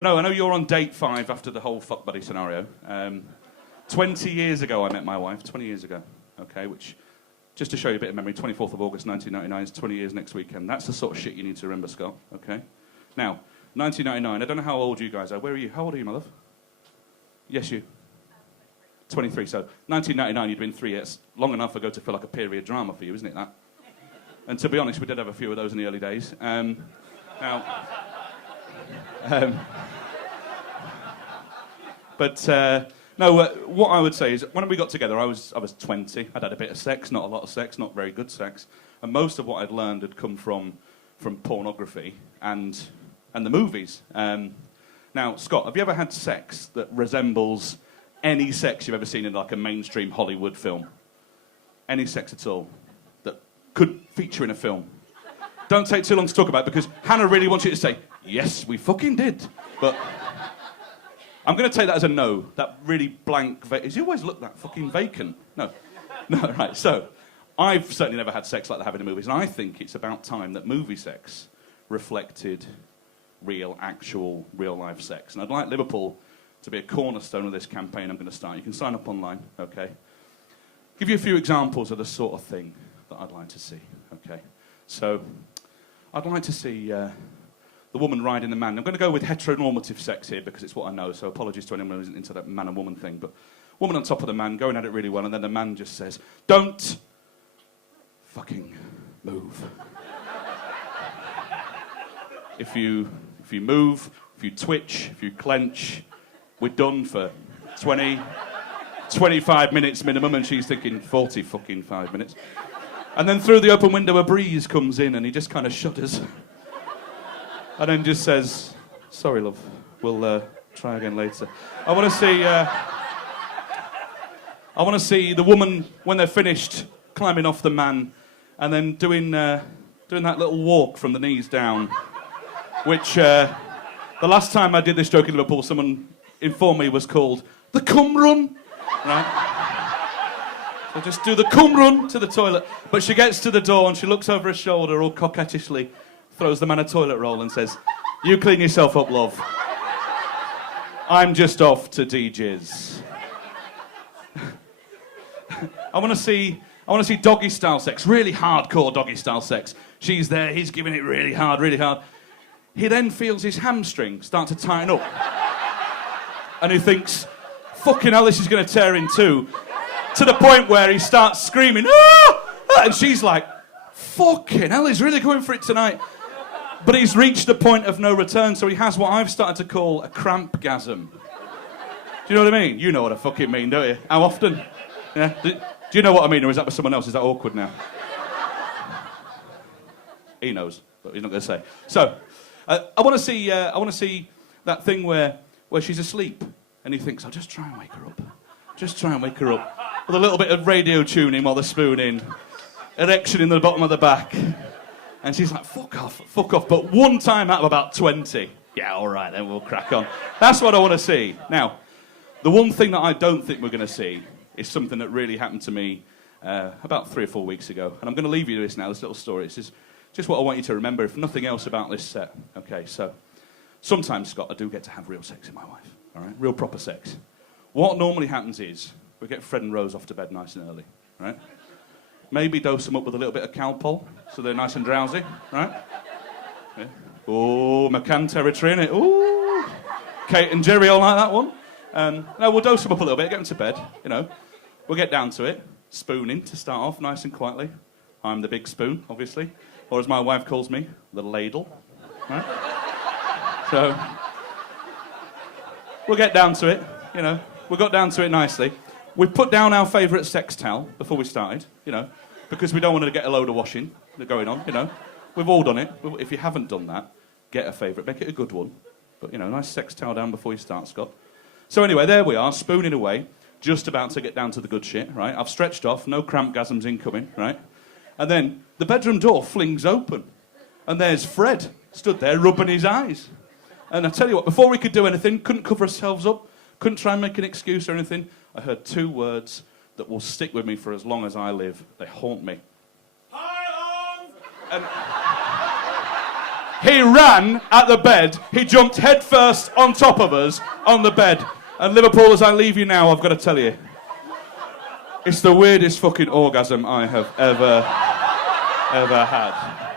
No, I know you're on date 5 after the whole fuck buddy scenario. 20 years ago I met my wife, 20 years ago, okay, which, just to show you a bit of memory, 24th of August 1999 is 20 years next weekend. That's the sort of shit you need to remember, Scott, okay? Now, 1999, I don't know how old you guys are. Where are you? How old are you, my love? Yes, you? 23, so 1999, you'd been 3 years. Long enough ago to feel like a period drama for you, isn't it, that? And to be honest, we did have a few of those in the early days. What I would say is, when we got together, I was 20. I'd had a bit of sex, not a lot of sex, not very good sex, and most of what I'd learned had come from pornography and the movies. Now, Scott, have you ever had sex that resembles any sex you've ever seen in like a mainstream Hollywood film? Any sex at all that could feature in a film? Don't take too long to talk about it, because Hannah really wants you to say, yes, we fucking did. But I'm going to take that as a no. That really blank... Does he always look that fucking vacant? No. No, right. So, I've certainly never had sex like they have in the movies, and I think it's about time that movie sex reflected actual, real-life sex. And I'd like Liverpool to be a cornerstone of this campaign I'm going to start. You can sign up online, okay? Give you a few examples of the sort of thing that I'd like to see, okay? So, I'd like to see the woman riding the man. I'm going to go with heteronormative sex here because it's what I know, so apologies to anyone who isn't into that man and woman thing, but woman on top of the man, going at it really well, and then the man just says, don't fucking move. If you move, if you twitch, if you clench, we're done for 20, 25 minutes minimum, and she's thinking 40 fucking 5 minutes. And then through the open window a breeze comes in and he just kind of shudders. And then just says, sorry, love, we'll try again later. I want to see the woman, when they're finished, climbing off the man and then doing that little walk from the knees down, which the last time I did this joke in Liverpool, someone informed me was called the cum run, right? So just do the cum run to the toilet. But she gets to the door and she looks over her shoulder all coquettishly, throws the man a toilet roll and says, you clean yourself up, love. I'm just off to DJs. I want to see doggy style sex, really hardcore doggy style sex. She's there, he's giving it really hard, really hard. He then feels his hamstring start to tighten up. And he thinks, fucking hell, this is going to tear in two. To the point where he starts screaming, ah! And she's like, fucking hell, he's really going for it tonight. But he's reached the point of no return, so he has what I've started to call a cramp-gasm. Do you know what I mean? You know what I fucking mean, don't you? How often? Yeah? Do you know what I mean, or is that for someone else? Is that awkward now? He knows, but he's not going to say. So, I want to see that thing where she's asleep, and he thinks, I'll just try and wake her up. Just try and wake her up. With a little bit of radio tuning while they're spooning. Erection in the bottom of the back. And she's like, fuck off. But one time out of about 20, yeah, all right, then we'll crack on. That's what I want to see. Now, the one thing that I don't think we're going to see is something that really happened to me about 3 or 4 weeks ago. And I'm going to leave you this now, this little story. It's just what I want you to remember, if nothing else, about this set. Okay, so sometimes, Scott, I do get to have real sex with my wife, all right? Real proper sex. What normally happens is we get Fred and Rose off to bed nice and early, right? Maybe dose them up with a little bit of Calpol, so they're nice and drowsy, right? Yeah. Oh, McCann territory, innit? Ooh. Kate and Jerry all like that one. No, we'll dose them up a little bit, get them to bed, you know. We'll get down to it. Spooning to start off, nice and quietly. I'm the big spoon, obviously. Or as my wife calls me, the ladle. Right? So, we'll get down to it, you know. We got down to it nicely. We put down our favourite sex towel before we started, you know, because we don't want to get a load of washing going on, you know. We've all done it. If you haven't done that, get a favourite. Make it a good one. But, you know, nice sex towel down before you start, Scott. So anyway, there we are, spooning away, just about to get down to the good shit, right? I've stretched off, no cramp-gasms incoming, right? And then the bedroom door flings open, and there's Fred, stood there rubbing his eyes. And I tell you what, before we could do anything, couldn't cover ourselves up, couldn't try and make an excuse or anything, I heard 2 words that will stick with me for as long as I live. They haunt me. And He ran at the bed. He jumped headfirst on top of us on the bed. And Liverpool, as I leave you now, I've got to tell you, it's the weirdest fucking orgasm I have ever had.